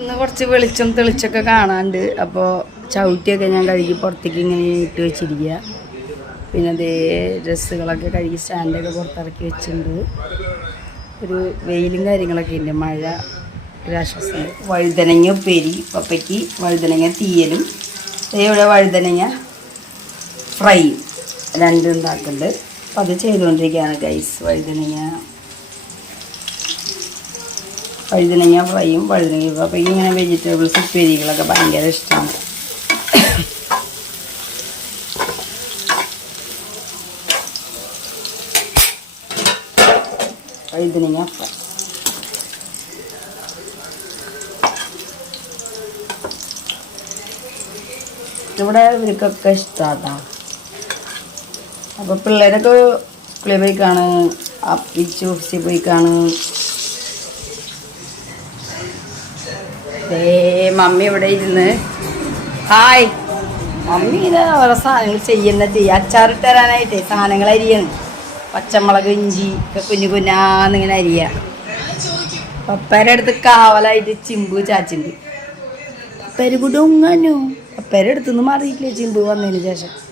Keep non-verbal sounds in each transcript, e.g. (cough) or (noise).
ഇന്ന് കുറച്ച് വെളിച്ചം തെളിച്ചൊക്കെ കാണാണ്ട് അപ്പോൾ ചവിട്ടിയൊക്കെ ഞാൻ കഴുകി പുറത്തേക്ക് ഇങ്ങനെ ഇട്ട് വെച്ചിരിക്കുക പിന്നെ അതേ ഡ്രസ്സുകളൊക്കെ കഴുകി സ്റ്റാൻഡൊക്കെ പുറത്തിറക്കി വെച്ചിട്ടുണ്ട്. ഒരു വെയിലും കാര്യങ്ങളൊക്കെ ഉണ്ട് മഴ ഒരാശ്വാസം വഴുതനങ്ങ ഉപ്പേരി പപ്പയ്ക്ക് വഴുതനങ്ങ തീയലും. ഇവിടെ വഴുതനങ്ങ ഫ്രൈ രണ്ടും ഉണ്ടാക്കുന്നുണ്ട് അത് ചെയ്തുകൊണ്ടിരിക്കുകയാണ് ഗൈസ് വഴുതനങ്ങ വഴുതനങ്ങ ഫ്രൈയും വഴുതനങ്ങ അപ്പോൾ ഇങ്ങനെ വെജിറ്റബിൾസ് ഉപ്പേരികളൊക്കെ ഭയങ്കര ഇഷ്ടമാണ് വഴുതനങ്ങ ഫ്രൈ ഇവിടെ ഇവർക്കൊക്കെ ഇഷ്ടമാട്ടാ അപ്പോൾ പിള്ളേരൊക്കെ സ്കൂളിൽ പോയി കാണും അപ്പിച്ച് ഓഫീസിൽ പോയി കാണും. ഏ മമ്മി ഇവിടെ ഇരുന്ന്. ഹായ്. മമ്മി ഇത് ഓരോ സാധനങ്ങൾ ചെയ്യുന്ന ചെയ്യുക അച്ചാറിട്ട് തരാനായിട്ടേ സാധനങ്ങൾ അരിയാണ്. പച്ചമുളക് ഇഞ്ചി ഒക്കെ കുഞ്ഞു കുഞ്ഞാന്നിങ്ങനെ അരിയ. പപ്പേരെ അടുത്ത് കാവലായിട്ട് ചിമ്പു ചാച്ചിണ്ട്. പപ്പേര് കൂടെ ഉങ്ങാനോ പപ്പേരെ അടുത്തുനിന്ന് മാറിയിട്ടില്ലേ ചിമ്പ് വന്നതിന് ശേഷം?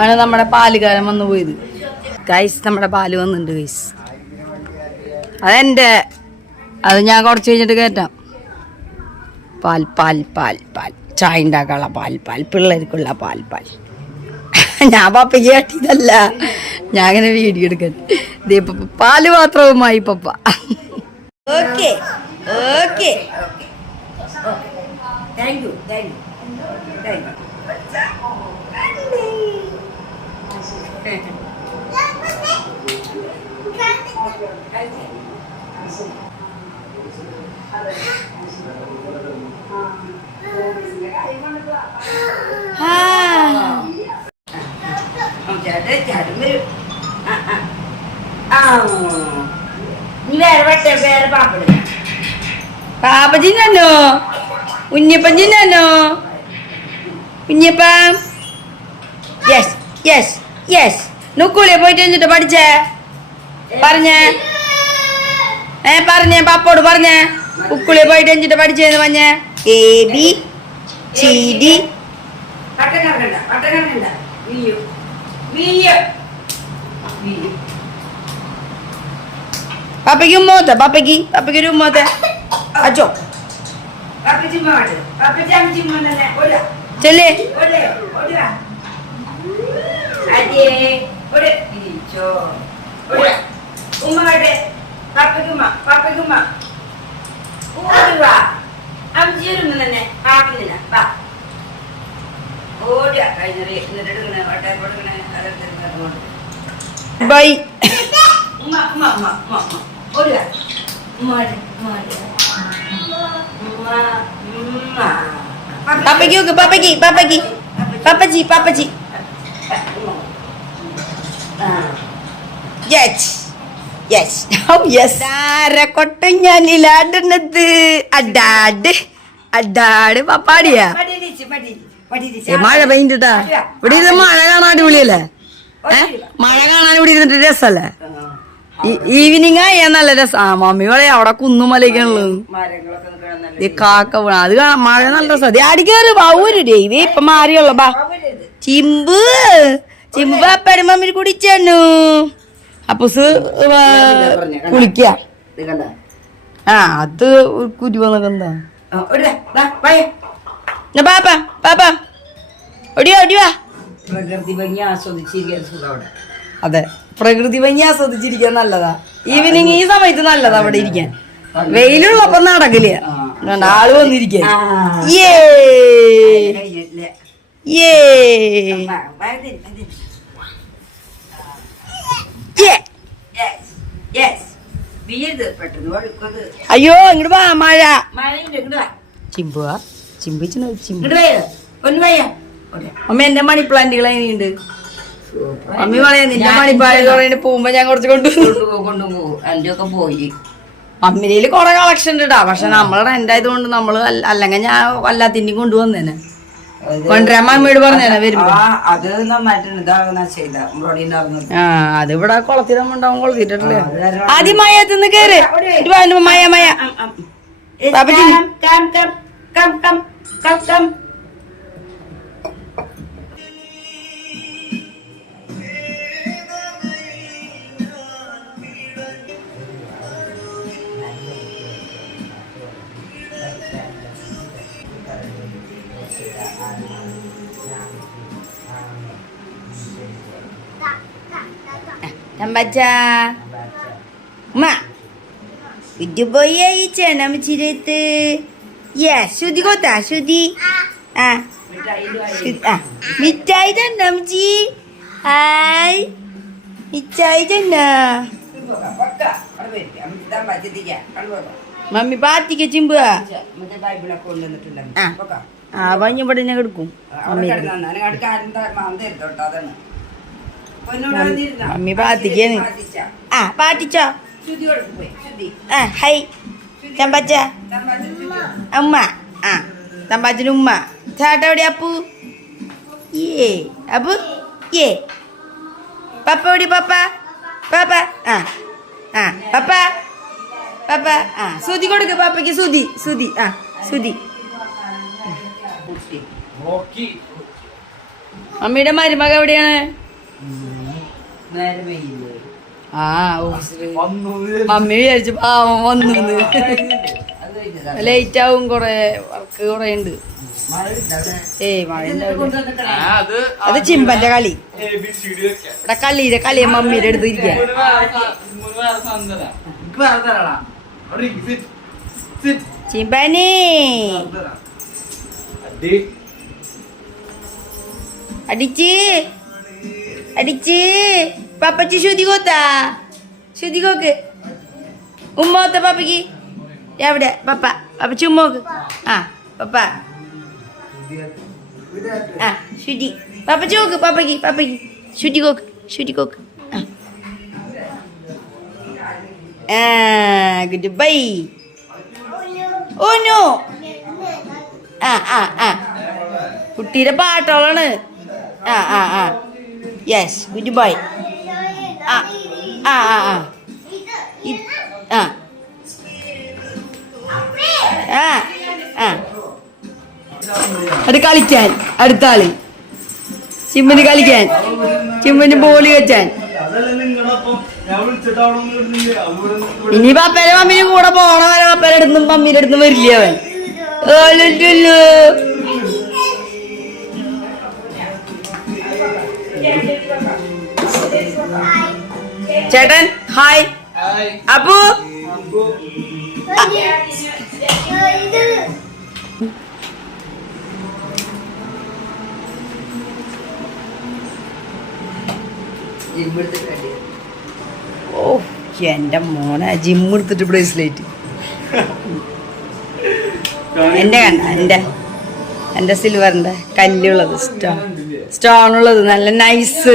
ആണ് നമ്മുടെ പാലുകാരൻ വന്നു പോയത്. ഗൈസ് നമ്മുടെ പാൽ വന്നിട്ടുണ്ട് ഗൈസ് അതെന്റെ അത് ഞാൻ കുറച്ച് കഴിഞ്ഞിട്ട് കേറ്റാം. പാൽ പാൽ പാൽ പാൽ. ചായ ഉണ്ടാക്കാനുള്ള പാൽ പാൽ. പിള്ളേർക്കുള്ള പാൽ പാൽ. ഞാൻ പപ്പയ്ക്ക് കാട്ടിയതല്ല. ഞാൻ അങ്ങനെ വീഡിയോ എടുക്കാൻ. പപ്പ പാൽ മാത്രവുമായി പപ്പ. Okay okay thank you thank you thank you പാപ്പജിന്നോ? ഉണ്ണിയപ്പഞ്ചിന്നോ ഉണ്ണിയപ്പ? യെസ് യെസ് യെസ് നുക്കൂലെ പോയിട്ട് എന്നിട്ട് പഠിച്ചേ? പറഞ്ഞേ. ഏ പറഞ്ഞേ പാപ്പോട് പറഞ്ഞേ. ഉക്കുളി പോയിട്ട് എന്നിട്ട് പഠിച്ചേന്ന് പറഞ്ഞേ. എ ബി സി ഡി പാപ്പയ്ക്ക് ഉമ്മോത്ത പാപ്പയ്ക്ക്? പാപ്പയ്ക്ക് ഒരു ഉമ്മോത്ത അച്ചോ. ചെല്ലേ. ഉമ്മയുടെ പപ്പയ്ക്കുമ്മ പപ്പയ്ക്കുമ്മ ഓടുക അഞ്ചിയൊന്നും തന്നെ ആക്കുന്നില്ല വാ. ഓടുക കഴിഞ്ഞറി എന്നിട്ട് എടുക്കണേ വട്ടേ കൊടുക്കണേ അതെടുത്തിരുന്നത് ബൈ. ഉമ്മ ഉമ്മ ഉമ്മ ഉമ്മ ഉമ്മ. ഉമ്മ ഉമ്മ. പാപ്പയ്ക്ക് പാപ്പയ്ക്ക് പാപ്പച്ചി പാപ്പജി യെസ് (laughs) അഡാഡ് അഡാഡ് പപ്പാടിയാ. പഠിച്ച് ഏ, മഴ പെയ്യണ്ടാ ഇവിടെ ഇരുന്ന് മഴ കാണാൻ അടിപൊളിയല്ലേ? മഴ കാണാൻ ഇവിടെ ഇരുന്നിട്ട് രസല്ലേ? ഈവനിങ് ആയാ നല്ല രസം. ആ മമ്മി പറയാ അവിടെ നിൽക്കണം ഈ കാക്ക വീണ. അത് കാണാൻ മഴ നല്ല രസം. അടി കയറി ബാവൂര് ഇപ്പൊ മാറിയുള്ള. ബാ. ചിമ്പ്. ചിമ്പ് പാപ്പയുടെ മമ്മി കുടിച്ചു അപ്പുസ് കുളിക്ക. ആ അത് കുരുവന്നൊക്കെ എന്താ? പാപ്പ പാപ്പ. ഒടിയോ ഒടിയോ പ്രകൃതി ഭംഗി ആസ്വദിച്ചിരിക്കാൻ സുഖം അതെ പ്രകൃതി ഭംഗി ആസ്വദിച്ചിരിക്കാൻ നല്ലതാ. ഈവനിങ് ഈ സമയത്ത് നല്ലതാ അവിടെ ഇരിക്കാൻ. വെയിലുള്ളപ്പം നടക്കില്ല. ആൾ വന്നിരിക്കാൻ. ഏ ഏ അയ്യോ ഇങ്ങോട്ട് വാ മഴ. ചിമ്പുവാ ചിമ്പിച്ചിന് ചിമ്പ് ഇങ്ങോട്ട് വയ്യ ഒന്ന് വയ്യ ഓടെ അമ്മ എന്റെ മണി പ്ലാന്റുകൾ അതിനുണ്ട്. അമ്മി പറയാ നിന്റെ മണിപ്പാട് പോകുമ്പോ ഞാൻ കുറച്ച് കൊണ്ടു കൊണ്ടുപോകും കൊണ്ടുപോകും എന്റെ ഒക്കെ പോയി. അമ്മിനിയിൽ കൊറേ കളക്ഷൻ ഉണ്ട് കേട്ടാ പക്ഷെ നമ്മൾ റെന്റ് ആയതുകൊണ്ട് നമ്മൾ അല്ല- അല്ലെങ്കിൽ ഞാൻ വല്ലാത്തിന്റെയും കൊണ്ടുവന്നേനെ കൊണ്ടുവരാൻ വരുമ്പോ. ആ അത് നന്നായിട്ടുണ്ട് ഇതാകുന്ന ചെയ്ത ആ അത് ഇവിടെ കുളത്തിലുണ്ടാവും കുളത്തിട്ടില്ലേ ആദ്യം മയത്തുനിന്ന് കേറ്. മയ മയ. പാപ്പച്ചി. Come come come come come come. ശ്രു- ആ മിഠായി തന്നെ അമ്മച്ചി? ഹായ് മിഠായി തന്നെ? പക്ക അവിടെ വരും അമിതാ പച്ചത്തിക്ക കണ്ടുപോകാം മമ്മി പാത്തിക്ക കൊണ്ടുവന്നിട്ടുണ്ട് ആ. പഞ്ഞ തന്നെ കിടക്കും അവിടെ മമ്മി പാത്തിക്കാണ് ആ പാട്ടിച്ചോ ആ ഹൈ. തമ്പച്ച അമ്മ ആ തമ്പാച്ചന് ഉമ്മ. ചേട്ട എവിടെ അപ്പു? ഏ അപ്പു ഏ പപ്പ എവിടെ പപ്പ? പാപ്പ ആ ആ പപ്പ. പപ്പ ആ സുതി കൊടുക്ക് പാപ്പയ്ക്ക് സുതി സുതി ആ സുതി. മമ്മിയുടെ മരുമക എവിടെയാണ്. ആ ഓഫീസിൽ മമ്മി വിചാരിച്ചു പാവം വന്നു ലേറ്റ് ആവും കൊറേ വർക്ക് കൊറേ ഉണ്ട്. ഏയ് മഴ. അത് ചിമ്പന്റെ കളി. ഇവിടെ കളിയിലെ കളിയെ മമ്മീടെ അടുത്ത് ഇരിക്കാൻ ചിമ്പനി. അടിച്ച്. അടിച്ച്. പപ്പച്ചി ശ്രുതി കോത്താ ശ്രുതി കോക്ക് ഉമ്മോത്ത പപ്പയ്ക്ക് എവിടെ പപ്പ. പപ്പച്ചി ഉമ്മോക്ക് ആ പപ്പ. ആ ശ്രുതി. പപ്പച്ചി നോക്ക് പപ്പയ്ക്ക് പപ്പയ്ക്ക്. ശ്രുതി കോക്ക് ശ്രുതി കോക്ക് ആ. ആ ഗുഡ് ബൈ ഓ നോ ആ ആ ആ. കുട്ടിയുടെ പാട്ടോളാണ് ആ ആ ആ. യെസ് ഗുഡ് ബൈ ആ ആ ആ ആ. ആ. ആ അത് കളിക്കാൻ അടുത്ത ആൾ. ചിമ്മന് കളിക്കാൻ. ചിമ്മന് ബോളി വെച്ചാൻ. ഇനി പപ്പേരെ മമ്മീനും കൂടെ പോണ വരെ പപ്പേരെ അടുത്തും മമ്മീന്റെ അടുത്തും വരില്ല അവൻ? ചേട്ടൻ ഹായ്. അപ്പു. ഓ എന്റെ മോനെ ജിം എടുത്തിട്ട് ബ്രേസ്ലെറ്റ് എന്റെ കണ്ട എന്റെ എന്റെ സിൽവറിന്റെ കല്ലുള്ളത് സ്റ്റോൺ സ്റ്റോൺ ഉള്ളത് നല്ല നൈസ്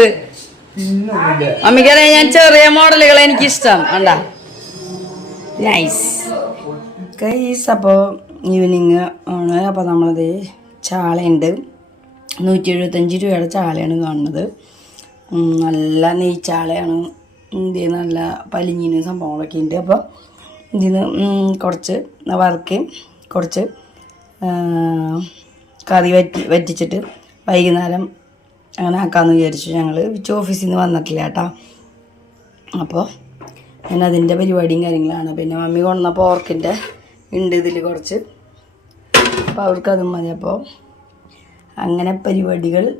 മമ്മിക്കറിയാം ഞാൻ ചെറിയ മോഡലുകൾ എനിക്ക് ഇഷ്ടം കണ്ടാ നൈസ് കൈസ് അപ്പോൾ ഈവനിങ് ആണ്. അപ്പോൾ നമ്മളത് ചാളയുണ്ട്. നൂറ്റി എഴുപത്തഞ്ച് രൂപയുടെ ചാളയാണ് കാണുന്നത്. നല്ല നെയ്ച്ചാളയാണ് ഇതിൽ നല്ല പലിഞ്ഞിനും സംഭവങ്ങളൊക്കെ ഉണ്ട്. അപ്പോൾ ഇതിന് കുറച്ച് വറുക്ക് കുറച്ച് കറി വറ്റി വറ്റിച്ചിട്ട് വൈകുന്നേരം അങ്ങനെ ആക്കാമെന്ന് വിചാരിച്ചു. ഞങ്ങൾ വിച്ച് ഓഫീസിൽ നിന്ന് വന്നിട്ടില്ല കേട്ടോ. അപ്പോൾ ഞാൻ അതിന്റെ പരിപാടിയും കാര്യങ്ങളാണ്. പിന്നെ മമ്മി കൊണ്ടുവന്നപ്പോൾ ഓർക്കിന്റെ ഉണ്ട് ഇതിൽ കുറച്ച്. അപ്പോൾ അവർക്ക് അതും മതി. അപ്പോൾ അങ്ങനെ പരിപാടികൾ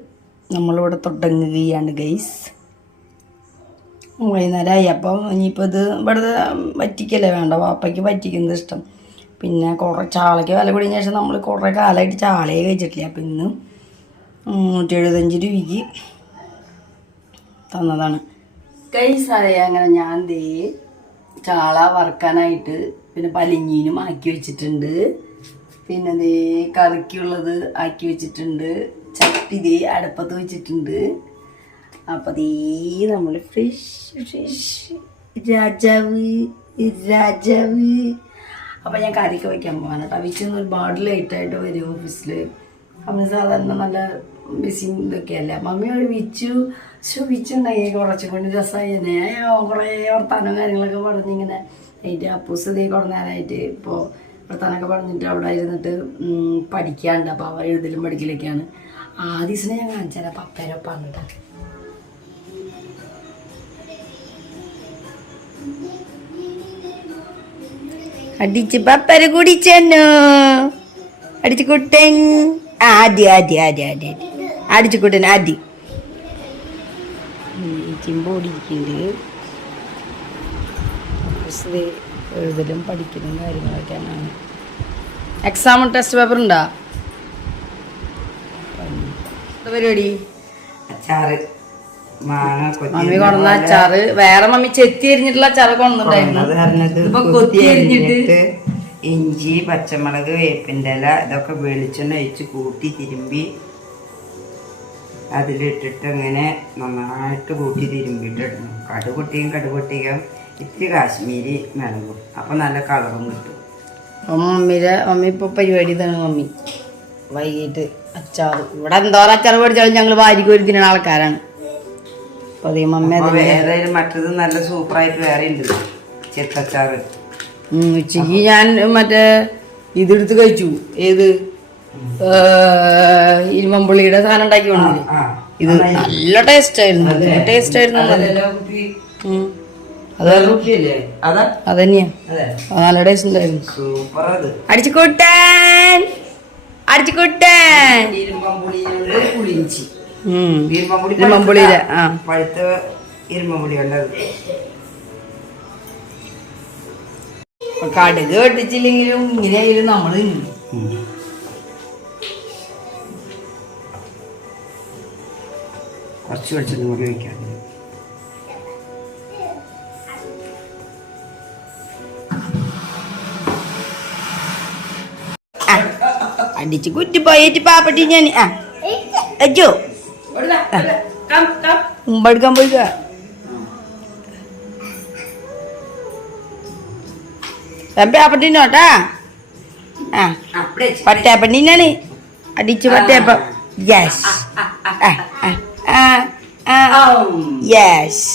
നമ്മളിവിടെ തുടങ്ങുകയാണ് ഗൈസ്. വൈകുന്നേരമായി അപ്പം ഇനിയിപ്പോൾ ഇത് ഇവിടെ വറ്റിക്കല്ലേ വേണ്ട വാപ്പയ്ക്ക് വറ്റിക്കുന്നത് ഇഷ്ടം. പിന്നെ കുറേ ചാളയ്ക്ക് വില കൂടിയതിന് ശേഷം നമ്മൾ കുറേ കാലമായിട്ട് ചാളയെ കഴിച്ചിട്ടില്ല. അപ്പം ഇന്ന് നൂറ്റി എഴുപത്തഞ്ച് രൂപയ്ക്ക് തന്നതാണ്. കൈ സാറേ അങ്ങനെ ഞാൻ ദേ ചാള വറുക്കാനായിട്ട് പിന്നെ പലിഞ്ഞീനും ആക്കി വെച്ചിട്ടുണ്ട്. പിന്നെ ദേ കറിക്കുള്ളത് ആക്കി വെച്ചിട്ടുണ്ട്. ചട്ടി ദേ അടുപ്പത്ത് വെച്ചിട്ടുണ്ട്. അപ്പം ദേ നമ്മൾ ഫ്രഷ് ഫ്രഷ് രാജാവ് രാജാവ്. അപ്പം ഞാൻ കറിയൊക്കെ വയ്ക്കാൻ പോകാനാണ് കേട്ടോ. വിച്ച് ഒരുപാട് ലേറ്റായിട്ട് വരും ഓഫീസിൽ അവന് സാധാരണ നല്ല ബിസിയും ഇതൊക്കെയല്ലേ മമ്മി ഒരു വിച്ചു ശുഭിച്ചുണ്ടായി കുറച്ചും കൊണ്ട് രസമായി. കുറേ വർത്താനവും കാര്യങ്ങളൊക്കെ പറഞ്ഞിങ്ങനെ. അതിന്റെ അപ്പൂസ് ഇതേ കുറേ ഇപ്പോൾ വർത്താനൊക്കെ പറഞ്ഞിട്ട് അവിടെ ഇരുന്നിട്ട് പഠിക്കാണ്ട്. അപ്പോൾ അവർ എഴുതലും പഠിക്കലൊക്കെയാണ്. ആദ്യം ഞാൻ കാണിച്ചാൽ പപ്പേരപ്പാണ് കേട്ടോ അടിച്ച് പപ്പര കുടിച്ചെന്നു? അടിച്ച് കുട്ടൻ. ആദ്യ ആദ്യ ആദ്യ ആദ്യ അടിച്ചു കുട്ടൻ അടി. ചിമ്പോടിക്കുന്നുണ്ട് എഴുതലും പഠിക്കലും കാര്യങ്ങളൊക്കെയാണ് എക്സാം ടെസ്റ്റ് പേപ്പർ ഉണ്ടോ? പരിപാടി? അച്ചാറ്. മാങ്ങ കൊത്തി മമ്മി കൊണ്ടുവന്ന അച്ചാറ്. വേറെ മമ്മി ചെത്തി എരിഞ്ഞിട്ടുള്ള അച്ചാറ് കൊത്തി എരിഞ്ഞിട്ട് ഇഞ്ചി പച്ചമുളക് വേപ്പിന്റെ ഇല ഇതൊക്കെ വെളിച്ചെണ്ണ ഒഴിച്ച് കൂട്ടി തിരുമ്പി അതിലിട്ടിട്ട് അങ്ങനെ നന്നായിട്ട് കൂട്ടി തിരുമ്പിട്ടിടണം കടുകൊട്ടിയും കടുകൊട്ടിയും ഇത്തിരി കാശ്മീരി മിളകും. അപ്പം നല്ല കളറും കിട്ടും. അപ്പം മമ്മിയുടെ മമ്മി ഇപ്പൊ പരിപാടി തന്നെ മമ്മി വൈകിട്ട് അച്ചാർ ഇവിടെ എന്തോരം അച്ചാറ് പഠിച്ചാലും ഞങ്ങൾ വാരിക്ക് ഒരു തിന്നുന്ന ആൾക്കാരാണ്. അപ്പോൾ അതേ മമ്മി അത് വേറെ മറ്റത് നല്ല സൂപ്പറായിട്ട് വേറെ ഉണ്ട്. ചെത്തച്ചാറ്. ഉച്ചയ്ക്ക് ഞാൻ മറ്റേ ഇതെടുത്ത് കഴിച്ചു. ഏത്? ഇരുമ്പുള്ളിയുടെ സാധനം ഉണ്ടാക്കി കൊണ്ടില്ലേ ഇത് നല്ല ടേസ്റ്റ് ആയിരുന്നു. ടേസ്റ്റ് ആയിരുന്നു. അതാ. അതന്നെയാ. അതെ. അത് നല്ല ടേസ്റ്റ് ഉണ്ടായിരുന്നു. സൂപ്പർ അത്. അടിച്ചു കൂട്ടാൻ അടിച്ചു കൂട്ടാൻ ഇരുമ്പമ്പുളിയുണ്ട് പുളിഞ്ചി ഉം. ഇരുമ്പമ്പുളി ഇരുമ്പമ്പുളിയിലെ, ആ. പഴുത്ത കടുക് വെട്ടിച്ചില്ലെങ്കിലും ഇങ്ങനെയായാലും നമ്മൾ കുറച്ച് വെളിച്ചെണ്ണ കൂടി ഒഴിക്കാം ആ, അടിച്ച് കുറ്റി പോയിട്ട് പാപ്പട്ടി ഞാൻ ആ അജോ മുമ്പെടുക്കാൻ പോയിക്ക പാപ്പട്ടിനോട്ടാ ആ പട്ടേപ്പണ്ണിനാണ് അടിച്ച് പട്ടേപ്പം യെസ് യെസ്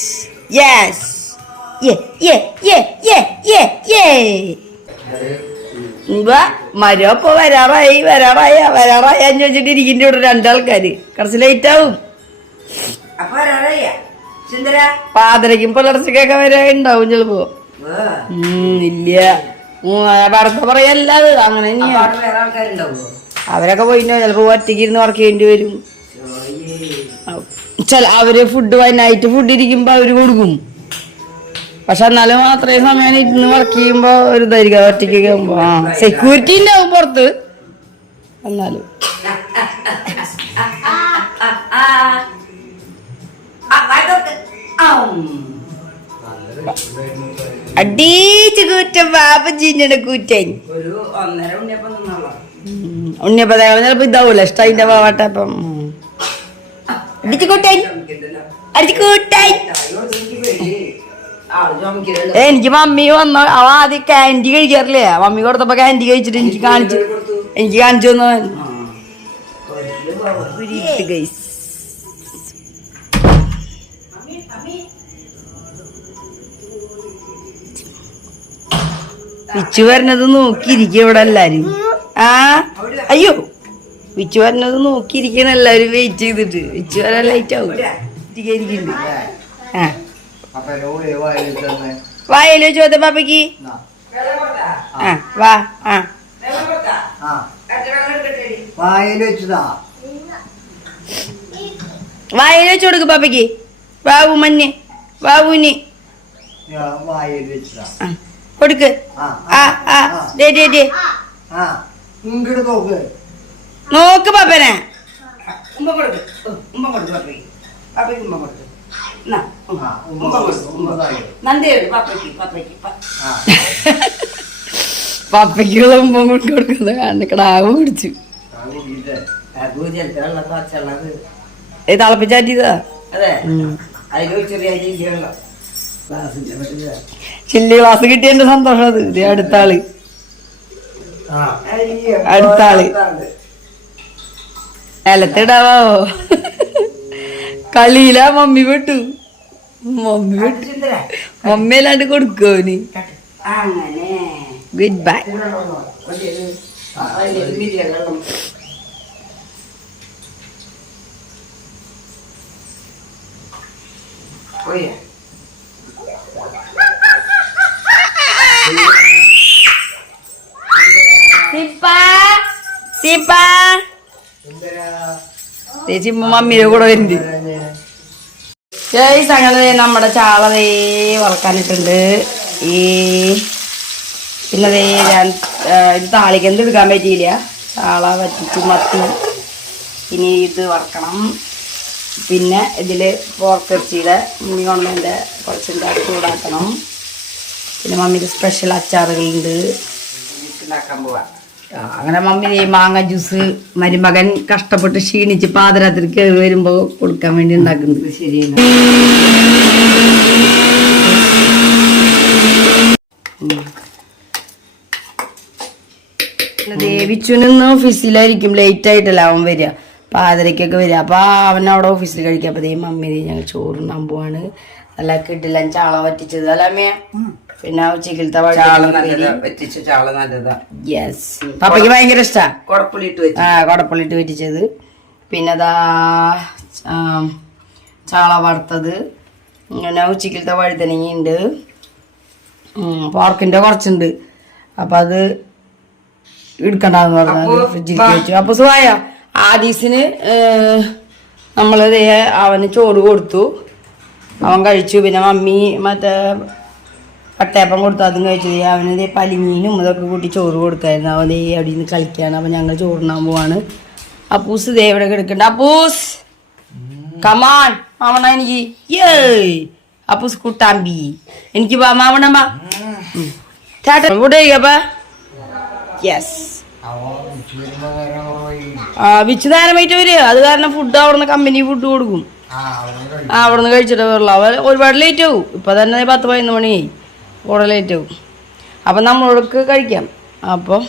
യെസ് മരപ്പോ വരാറായി വരാറായ വരാറായ എന്ന് വെച്ചിട്ട് ഇരിക്കുന്ന ഇവിടെ രണ്ടാൾക്കാര്. കുറച്ച് ലേറ്റ് ആവും. പാതിരയ്ക്കും പുലർച്ചക്കൊക്കെ വരെ ഉണ്ടാവും ചിലപ്പോ ഇല്ല. ഭർത്ത പറയല്ലാതെ അങ്ങനെ അവരൊക്കെ പോയിട്ടോ ചിലപ്പോ ഒറ്റയ്ക്ക് ഇരുന്ന് വർക്ക് ചെയ്യേണ്ടി വരും. ചില അവർ ഫുഡ് നൈറ്റ് ഫുഡ് ഇരിക്കുമ്പോ അവർ കൊടുക്കും. പക്ഷെ എന്നാലും അത്രയും സമയം ഇരുന്ന് വർക്ക് ചെയ്യുമ്പോ ഒരു ഇതായിരിക്കും ഒറ്റയ്ക്കൊക്കെ ആകുമ്പോ ആ സെക്യൂരിറ്റി ഉണ്ടാവും പുറത്ത്. എന്നാലും. അടീച്ച് കൂറ്റൻ. ചീഞ്ഞയുടെ കൂറ്റൻ ഉണ്ണിയപ്പം ചിലപ്പോ ഇതാവൂല ഇഷ്ടം അതിന്റെ അപ്പം എനിക്ക് മമ്മി വന്ന അവ ആദ്യം കാൻഡി കഴിക്കാറില്ലേ? മമ്മി കൊടുത്തപ്പോ കാൻഡി കഴിച്ചിട്ട് എനിക്ക് കാണിച്ചു എനിക്ക് കാണിച്ചു തന്നു. പിച്ചു വരണത് നോക്കിയിരിക്കും ഇവിടെ എല്ലാരും. ആ? അയ്യോ. വിച്ചു പറഞ്ഞത് നോക്കിയിരിക്കണ എല്ലാവരും വെയിറ്റ് ചെയ്തിട്ട്. വിച്ചു വരാൻ ലൈറ്റ് ആവും. ഇരിക്കുന്നുണ്ട് ആ. വായല്ലോ ചോദ്യ പാപ്പയ്ക്ക്. ആ. വാ ആ. വായിൽ വെച്ചു കൊടുക്ക് പാപ്പയ്ക്ക്. വാവു മഞ്ഞ് വാവുന് കൊടുക്ക്. ആ ആ ആ ദേ ദേ ദേ. ആ. ഇങ്ങോട്ട് നോക്ക്. നോക്ക് പപ്പനെ. ഉമ്മ കൊടുക്ക്. ഉമ്മ കൊടുക്ക് പാപ്പയ്ക്ക്. പാപ്പയ്ക്ക് ഉമ്മ കൊടുക്ക്. ഉമ്മ ഉമ്മ ഉമ്മ. പപ്പയ്ക്കുള്ള ഉമ്പം കൊണ്ട് കൊടുക്കുന്നത് കാണുന്ന കിടാവ് പിടിച്ചു. ഏ തിളപ്പിച്ചാറ്റിയതാ ചില്ലി ക്ലാസ് കിട്ടിയതിന്റെ സന്തോഷം അത്. അടുത്താൾ. അടുത്ത നിലത്തിടാവോ കളിയില മമ്മി പെട്ടു. മമ്മി പെട്ടു. മമ്മി അല്ലാണ്ട് കൊടുക്കോ അവന് അങ്ങനെ. ഗുഡ് ബൈ പോയാ. സിപ്പ. സിപ്പ. ചേച്ചി മമ്മിയുടെ കൂടെ വരുന്നുണ്ട്. ചേച്ചി അങ്ങനെ നമ്മുടെ ചാള ദേ വറക്കാനിട്ടുണ്ട്. ഈ പിന്നെ അതേ ഞാൻ ഇത് താളിക്ക് എന്ത് എടുക്കാൻ പറ്റിയില്ല. ചാള വറ്റിച്ചു മത്തി. ഇനി ഇത് വറക്കണം. പിന്നെ ഇതിൽ പോർക്കിറച്ചിയുടെ മമ്മി കൊണ്ടതിന്റെ കുറച്ചുണ്ട് ചൂടാക്കണം. പിന്നെ മമ്മിയുടെ സ്പെഷ്യൽ അച്ചാറുകളുണ്ട്. ഉണ്ടാക്കാൻ പോവാ. അങ്ങനെ മമ്മി ഈ മാങ്ങ ജ്യൂസ് മരുമകൻ കഷ്ടപ്പെട്ട് ക്ഷീണിച്ച് പാതിരാത്രി കയറി വരുമ്പോ കൊടുക്കാൻ വേണ്ടി ഉണ്ടാക്കുന്നത് ശരിയാണ്. ദേവിച്ചുനിന്ന് ഓഫീസിലായിരിക്കും. ലേറ്റ് ആയിട്ടല്ല അവൻ വരിക. പാതിരക്കൊക്കെ വരിക. അപ്പൊ അവൻ അവിടെ ഓഫീസിൽ കഴിക്കുക അപ്പൊ ദേ മമ്മി ഞങ്ങൾ ചോറുണ്ടാൻ പോവാണ്. നല്ല കിട്ടില്ല ചാള പറ്റിച്ചത് അല്ല അമ്മേ. പിന്നെ ചികിത്സ വെറ്റിച്ച ചാള നല്ലതാ. യെസ് പപ്പയ്ക്ക് ഭയങ്കര ഇഷ്ടാ. കൊടപ്പുള്ളിട്ട് ആ കുടപ്പള്ളിട്ട് വെറ്റിച്ചത്. പിന്നെ അതാ ചാള വറുത്തത്. പിന്നെ ഉച്ചക്കിലത്തെ വഴുതനങ്ങ ഉണ്ട് പോർക്കിന്റെ കുറച്ചുണ്ട്. അപ്പൊ അത് എടുക്കണ്ടെന്ന് പറഞ്ഞു ഫ്രിഡ്ജിലേക്ക് വെച്ചു. അപ്പൊ സുഖായ ആദീസിന് നമ്മൾ ദേ അവന് ചോറ് കൊടുത്തു. അവൻ കഴിച്ചു. പിന്നെ മമ്മി മറ്റേ പട്ടയപ്പം കൊടുത്തു. അതും കഴിച്ചത്. ദേ അവന് ദേ പലിമീനും ഇതൊക്കെ കൂട്ടി ചോറ് കൊടുക്കായിരുന്നു. അവൻ ഈ അവിടെ നിന്ന് കളിക്കുകയാണ് അപ്പം ഞങ്ങൾ ചോറിനാൻ പോവാണ്. അപ്പൂസ് ദേ ഇവിടെ കിടക്കണ്ട അപ്പൂസ്! കമാൻ മാമണ എനിക്ക്. അപ്പൂസ് കുട്ടാമ്പി. എനിക്ക് വാ ഇവിടെ യെസ് ആ വിച്ച് നേരമായിട്ട് വരിക. അത് കാരണം ഫുഡ് അവിടുന്ന് കമ്പനി ഫുഡ് കൊടുക്കും. ആ അവിടുന്ന് കഴിച്ചിട്ട് വരുള്ളൂ. അവർ ഒരുപാട് ലേറ്റ് ആവും. ഇപ്പൊ തന്നെ പത്ത് പതിനൊന്ന് മണിയായി. കൂടെ ആവും. ആവും നമ്മൾ നമ്മളോടൊക്കെ കഴിക്കാം. അപ്പോൾ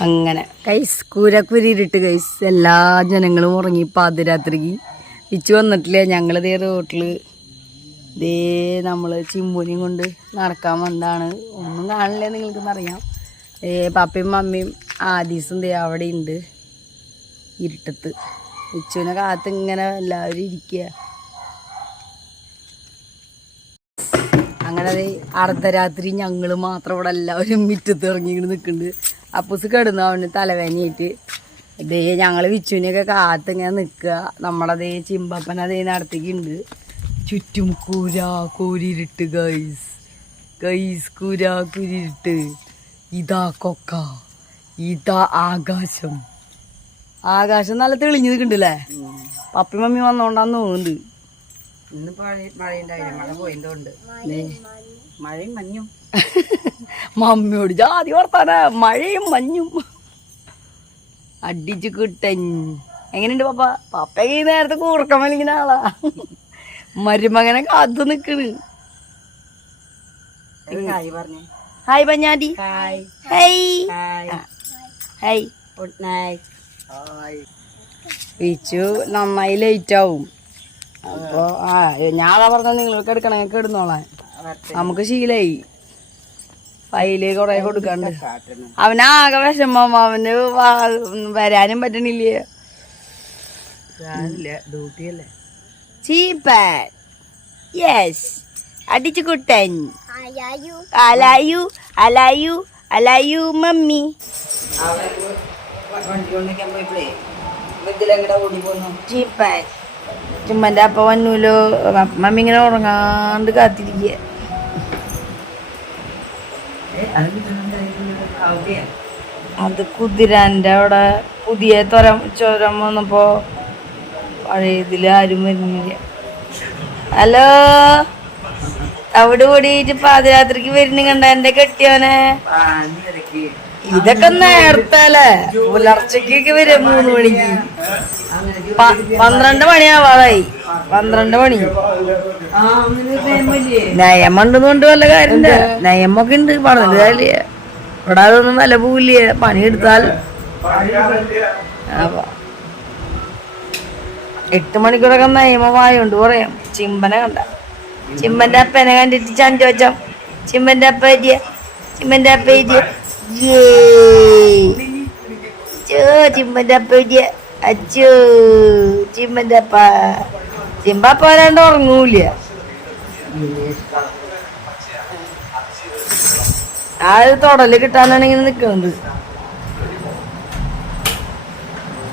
അങ്ങനെ. കൈസ് കൂരക്കുരിട്ട് കൈസ് എല്ലാ ജനങ്ങളും ഉറങ്ങി പാതിരാത്രിക്ക് വിച്ച് വന്നിട്ടില്ല? ഞങ്ങൾ ദേ റോട്ടിൽ ദേ നമ്മൾ ചിമ്പുനിയും കൊണ്ട് നടക്കാൻ വന്നതാണ്. ഒന്നും കാണില്ല നിങ്ങൾക്കെന്നറിയാം. ഏ പപ്പയും മമ്മിയും ആദീസും ദേ അവിടെ ഉണ്ട് ഇരുട്ടത്ത്. വിച്ചുവിനെ കാത്ത് ഇങ്ങനെ എല്ലാവരും ഇരിക്കുക അങ്ങനെ അർദ്ധരാത്രി ഞങ്ങൾ മാത്രം ഇവിടെ എല്ലാവരും മുറ്റത്ത് ഇറങ്ങിയിട്ട് നിൽക്കുന്നുണ്ട് അപ്പൂസ് കിടന്നു അവന് തലവേനയായിട്ട് ദേ ഞങ്ങൾ വിച്ചുവിനെയൊക്കെ കാത്ത് ഇങ്ങനെ നിൽക്കുക നമ്മളെ ദേ ചിമ്പപ്പന ദേ നടത്തിക്കുന്നുണ്ട് ചുറ്റും കൂര കൂരിരുട്ട് ഗൈസ് ഗൈസ് കൂര കുരിരുട്ട്. ഇതാ കൊക്ക. ഇതാ ആകാശം. ആകാശം നല്ല തെളിഞ്ഞു നിൽക്കുന്നുണ്ടല്ലേ പപ്പി മമ്മി വന്നോണ്ടാന്ന് തോന്നുന്നുണ്ട് ഇന്ന് മഴ മഴ ഉണ്ടായില്ല മഴ പോയതുകൊണ്ട്. മഴയും മഞ്ഞും. (laughs) മമ്മിയോട് ജാതി വർത്താന. മഴയും മഞ്ഞും. അടിച്ചു കിട്ടൻ. എങ്ങനെയുണ്ട് പാപ്പ? പപ്പയ്ക്ക് ഈ നേരത്തെ കൂർക്കം വലിക്കുന്ന ആളാ. മരുമകനെ കാത്തു നിക്കണ് ഹായ് പഞ്ഞാടി hi പഞ്ഞാതി. Hi. Hi hi good night. Vichu നന്നായി ലേറ്റ് ആവും. അപ്പൊ ആ ഞാൻ അതാ പറഞ്ഞ നിങ്ങൾക്ക് എടുക്കണമെങ്കിൽ എടുന്നോളാൻ നമുക്ക് ശീലായി. ഫയൽ കൊറേ കൊടുക്കാണ്ട്. അവനാകെ വിഷമം അവന് വാ- വരാനും പറ്റണില്ല? രാവിലെ ഡ്യൂട്ടി അല്ലേ. ചീപ്പൻ. യെസ് അടിച്ചു കുട്ടൻ അലായു. അലായു അലായു മമ്മി. വണ്ടി കൊണ്ടിരിക്കാൻ പോയപ്പോഴേ ഇതിലെങ്ങടെ ഓടി പോന്നു. ചീപ്പൻ. ചുമ്മന്റെ അപ്പ വന്നൂലോ? മമ്മി ഇങ്ങനെ ഉറങ്ങാണ്ട് കാത്തിരിക്കുക അത് കുതിരാന്റെ അവിടെ പുതിയ തൊര ചുരം വന്നപ്പോ പഴയതിൽ ആരും വരുന്നില്ല. ഹലോ? അവിടെ കൂടിയിട്ട് പാദയാത്രക്ക് വരുന്ന കണ്ട? എന്റെ കെട്ടിയോനെ? ഇതൊക്കെ നേരത്തെ അല്ലേ? പുലർച്ചയ്ക്കൊക്കെ വരും മൂന്ന് മണിക്ക്. പന്ത്രണ്ട് മണിയാവാതായി പന്ത്രണ്ട് മണി. നയമുണ്ടെന്ന് കൊണ്ട് വല്ല കാര്യം നയമൊക്കെ ഉണ്ട് പറഞ്ഞിട്ട് കാര്യ ഇവിടെ അതൊന്നും നല്ല പോവില്ല. പണിയെടുത്താൽ എട്ട് മണിക്കൂറൊക്കെ നയമമായോണ്ട് പറയാം. ചിമ്പനെ കണ്ട. ചിമ്പന്റെ അപ്പനെ കണ്ടിട്ട് ചഞ്ചോച്ചം വെച്ചോ ചിമ്പന്റെ അപ്പ എരിയ. ചിമ്പന്റെ അപ്പ എരിയ. ചോ ചിമ്പന്റെ അപ്പ എരിയ. അച്ചോ ചിമ്പന്റെ ഉറങ്ങൂല. ആ തൊടൽ കിട്ടാനാണ് ഇങ്ങനെ നിക്കുന്നത്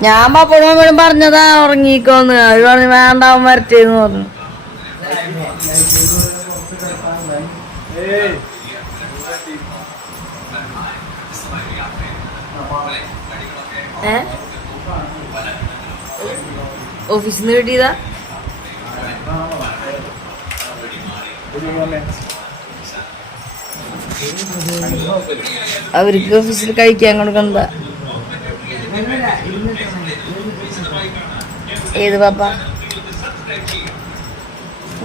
ഞാൻ പപ്പോഴും പറഞ്ഞതാ ഉറങ്ങിക്കോന്ന്. അത് പറഞ്ഞു വേണ്ട വരട്ടേന്ന് പറഞ്ഞു. ഏ? ഓഫീസിൽ നിന്ന് കിട്ടിയതാ? അവർക്ക് ഓഫീസിൽ കഴിക്കാൻ കൊടുക്കണ്ട? ഏത് പാപ്പ?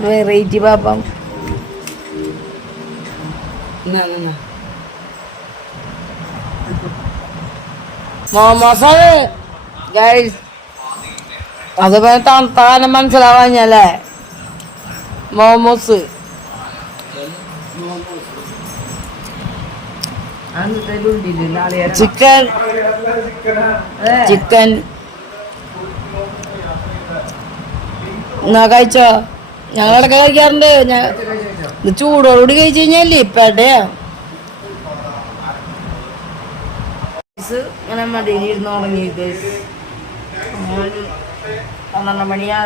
വെറൈറ്റി പാപ്പം. മോമോസാണ് ഗൈസ് അതുപോലെ തണുത്താനം മനസ്സിലാവാഞ്ഞല്ലേ? മോമോസ്. ചിക്കൻ. ചിക്കൻ. എന്നാ കഴിച്ചോ? ഞങ്ങളിടക്ക് കഴിക്കാറുണ്ട്. ഞാൻ ചൂടോടുകൂടി കഴിച്ചു കഴിഞ്ഞാലേ പെടയാ ഇങ്ങനെ മടിയിൽ ഇരുന്ന് ഉറങ്ങി ഗൈസ് പന്ത്രണ്ട് മണിയാ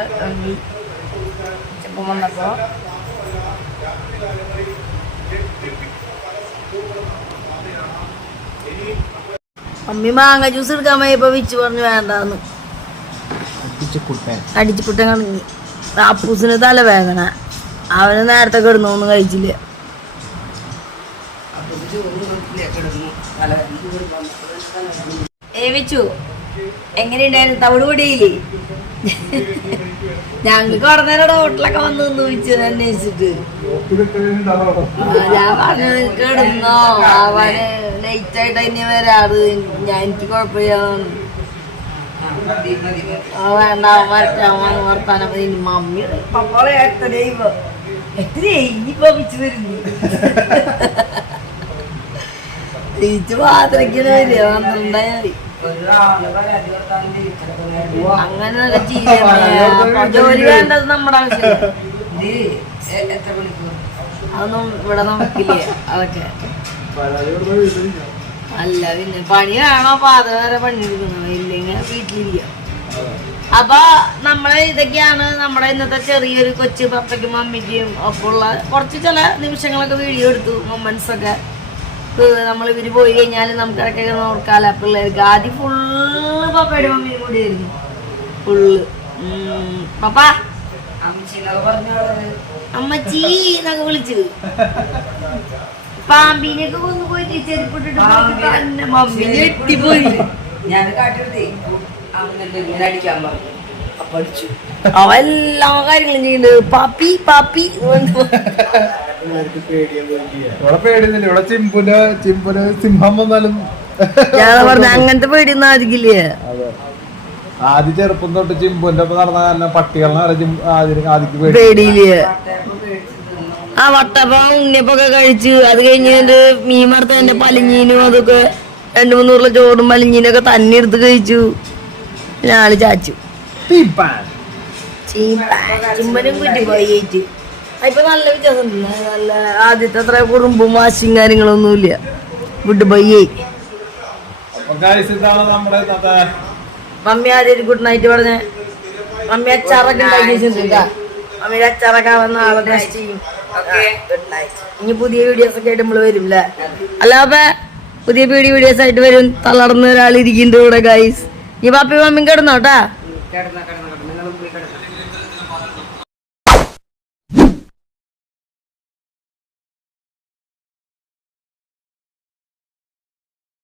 ഉച്ചപ്പം വന്നപ്പോൾ വന്നപ്പോ. അമ്മി മാങ്ങ ജ്യൂസ് എടുക്കാൻ പോയപ്പോ വിച്ച് പറഞ്ഞു വേണ്ടാന്ന്. അടിച്ചു കുട്ടൻ കണങ്ങി. അപ്പൂസിന് തലവേദന അവന് നേരത്തെ കിടന്നു ഒന്നും കഴിച്ചില്ല. ഏ വിച്ചു എങ്ങനെയുണ്ടായിരുന്നു? തവിട് പൊടിയില്ലേ? (laughs) ഞങ്ങൾക്ക് കുറേ നേരം ഹോട്ടലൊക്കെ വന്ന് നിന്ന് വിളിച്ചു അന്വേഷിച്ചിട്ട്. ഞാൻ പറഞ്ഞു കിടന്നോ അവന് ലേറ്റ് ആയിട്ട് ഇനി വരാറ്. ഞാൻ എനിക്ക് കുഴപ്പമില്ല വേണ്ട അവൻ വരട്ടെ വർത്താനം ഇനി മമ്മി പപ്പോളെ എട്ടരേ ഇപ്പൊ എത്രയാ ഇനിയിപ്പോ വിളിച്ചു വരുന്നു. (laughs) തിരിച്ചു പാത്രക്കിന് വരിക പന്ത്രണ്ടായി അങ്ങനെ നല്ല ചിരിയമ്മേ. ജോലി വേണ്ടത് നമ്മുടെ ആവശ്യം അതൊന്നും ഇവിടെ നമുക്കില്ല? അതൊക്കെ. അല്ല പിന്നെ പണി വേണോ അപ്പൊ അത് വരെ പണി എടുക്കണം ഇല്ലെങ്കിൽ വീട്ടിലിരിക്കാം. അപ്പൊ നമ്മളെ ഇതൊക്കെയാണ് നമ്മുടെ ഇന്നത്തെ ചെറിയൊരു കൊച്ചു പപ്പയ്ക്കും മമ്മിക്കും ഒപ്പമുള്ള കുറച്ച് ചില നിമിഷങ്ങളൊക്കെ വീഡിയോ എടുത്തു മൊമെന്റ്സ് ഒക്കെ നമ്മൾ ഇവർ പോയി കഴിഞ്ഞാൽ നമുക്ക് ഇടയ്ക്കൊക്കെ നോർക്കാല പിള്ളേർക്ക് ആദ്യം ഫുള്ള് പപ്പയുടെ മമ്മിയും കൂടി ആയിരുന്നു ഫുള്ള് പപ്പ. അമ്മച്ചി എന്നൊക്കെ വിളിച്ചത്. പാമ്പിനെയൊക്കെ പോയിട്ട് ചെരുപ്പിട്ടിട്ട് മമ്മി. ഞെട്ടിപ്പോയി ഞാൻ കാട്ടിടത്തേ അടിക്കാൻ പറഞ്ഞു. അടിച്ചു അവ എല്ലാ കാര്യങ്ങളും ചെയ്യുന്നുണ്ട്. പാപ്പി പാപ്പി. ഇവിടെ പേടിയൊന്നുമില്ല. ഇവിടെ ചിമ്പുന് ചിമ്പുന് സിംഹം വന്നാലും പറഞ്ഞ അങ്ങനത്തെ പേടിയൊന്നും ആയിരിക്കില്ലേ ആദ്യ ചെറുപ്പം തൊട്ട് ചിമ്പുന്റെ ഒപ്പം നടന്ന കാരണം പട്ടികളെ ആദ്യം ആദ്യക്ക് പേടിയില്ലേ? ആ വട്ടപ്പ ഉണ്ണിയപ്പൊക്കെ കഴിച്ച് അത് കഴിഞ്ഞിട്ട് മീൻ വറുത്തതിന്റെ പലിഞ്ഞീനും അതൊക്കെ രണ്ടു മൂന്നൂറിലെ ചോറും പലിഞ്ഞീനൊക്കെ തന്നെ എടുത്ത് കഴിച്ചു. ഞാൾ ചാച്ചു. തീപ്പാൻ. ചിമ്മനും കുറ്റി പോയിട്ട് ഇപ്പൊ നല്ല വ്യത്യാസം നല്ല ആദ്യത്തെ അത്ര കുറുമ്പും വാശിയും കാര്യങ്ങളൊന്നുമില്ല. ഗുഡ് ബൈ മമ്മി ആദ്യം ഗുഡ് നൈറ്റ് പറഞ്ഞ. മമ്മി അച്ചാറൊക്കെ മമ്മിയുടെ അച്ചാറൊക്കെ വന്ന ആളെ ടേസ്റ്റ് ചെയ്യും. ഇനി പുതിയ വീഡിയോസ് ഒക്കെ ആയിട്ട് നമ്മൾ വരും അല്ലേ അല്ല അപ്പൊ പുതിയ പീഡി വീഡിയോസ് ആയിട്ട് വരും. തളർന്ന ഒരാൾ ഇരിക്കുന്നുണ്ട് ഇവിടെ ഗൈസ് ഈ പാപ്പി മമ്മിയും കിടന്നോട്ടാ കിടന്ന കിടന്ന